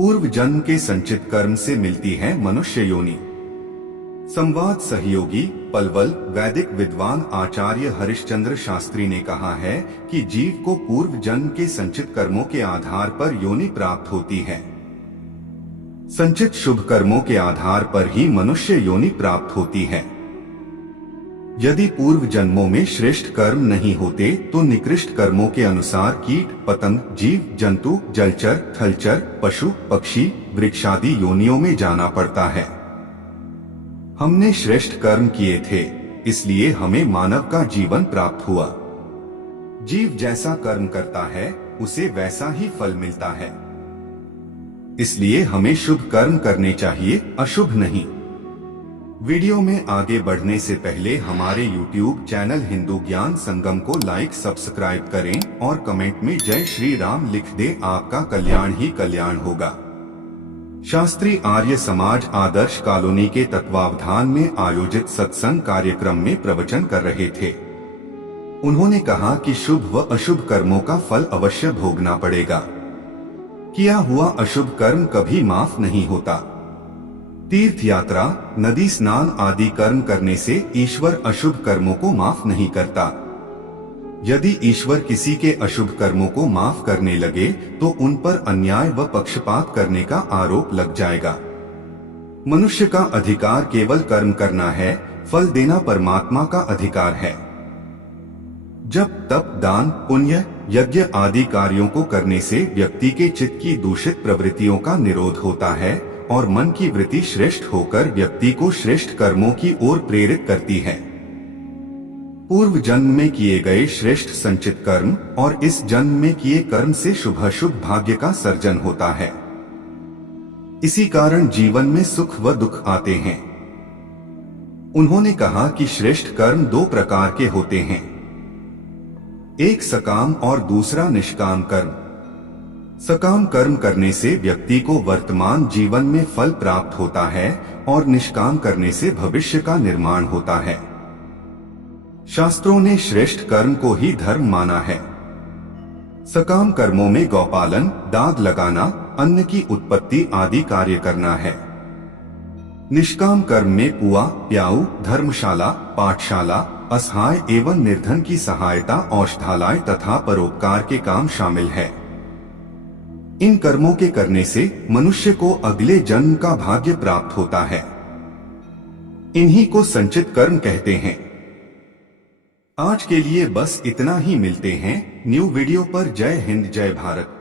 पूर्व जन्म के संचित कर्म से मिलती है मनुष्य योनि। संवाद सहयोगी पलवल वैदिक विद्वान आचार्य हरिश्चंद्र शास्त्री ने कहा है कि जीव को पूर्व जन्म के संचित कर्मों के आधार पर योनि प्राप्त होती है। संचित शुभ कर्मों के आधार पर ही मनुष्य योनि प्राप्त होती है। यदि पूर्व जन्मों में श्रेष्ठ कर्म नहीं होते तो निकृष्ट कर्मों के अनुसार कीट पतंग जीव जंतु जलचर थलचर पशु पक्षी वृक्षादि योनियों में जाना पड़ता है। हमने श्रेष्ठ कर्म किए थे, इसलिए हमें मानव का जीवन प्राप्त हुआ। जीव जैसा कर्म करता है उसे वैसा ही फल मिलता है, इसलिए हमें शुभ कर्म करने चाहिए, अशुभ नहीं। वीडियो में आगे बढ़ने से पहले हमारे YouTube चैनल हिंदू ज्ञान संगम को लाइक सब्सक्राइब करें और कमेंट में जय श्री राम लिख दे। आपका कल्याण ही कल्याण होगा। शास्त्री आर्य समाज आदर्श कॉलोनी के तत्वावधान में आयोजित सत्संग कार्यक्रम में प्रवचन कर रहे थे। उन्होंने कहा कि शुभ व अशुभ कर्मों का फल अवश्य भोगना पड़ेगा। किया हुआ अशुभ कर्म कभी माफ नहीं होता। तीर्थ यात्रा नदी स्नान आदि कर्म करने से ईश्वर अशुभ कर्मों को माफ नहीं करता। यदि ईश्वर किसी के अशुभ कर्मों को माफ करने लगे तो उन पर अन्याय व पक्षपात करने का आरोप लग जाएगा। मनुष्य का अधिकार केवल कर्म करना है, फल देना परमात्मा का अधिकार है। जब तप दान पुण्य यज्ञ आदि कार्यों को करने से व्यक्ति के चित्त की दूषित प्रवृत्तियों का निरोध होता है और मन की वृत्ति श्रेष्ठ होकर व्यक्ति को श्रेष्ठ कर्मों की ओर प्रेरित करती है। पूर्व जन्म में किए गए श्रेष्ठ संचित कर्म और इस जन्म में किए कर्म से शुभाशुभ भाग्य का सर्जन होता है। इसी कारण जीवन में सुख व दुख आते हैं। उन्होंने कहा कि श्रेष्ठ कर्म दो प्रकार के होते हैं, एक सकाम और दूसरा निष्काम कर्म। सकाम कर्म करने से व्यक्ति को वर्तमान जीवन में फल प्राप्त होता है और निष्काम करने से भविष्य का निर्माण होता है। शास्त्रों ने श्रेष्ठ कर्म को ही धर्म माना है। सकाम कर्मों में गौपालन दाग लगाना अन्न की उत्पत्ति आदि कार्य करना है। निष्काम कर्म में पुआ प्याऊ धर्मशाला पाठशाला असहाय एवं निर्धन की सहायता औषधालय तथा परोपकार के काम शामिल है। इन कर्मों के करने से मनुष्य को अगले जन्म का भाग्य प्राप्त होता है। इन्हीं को संचित कर्म कहते हैं। आज के लिए बस इतना ही। मिलते हैं न्यू वीडियो पर। जय हिंद जय भारत।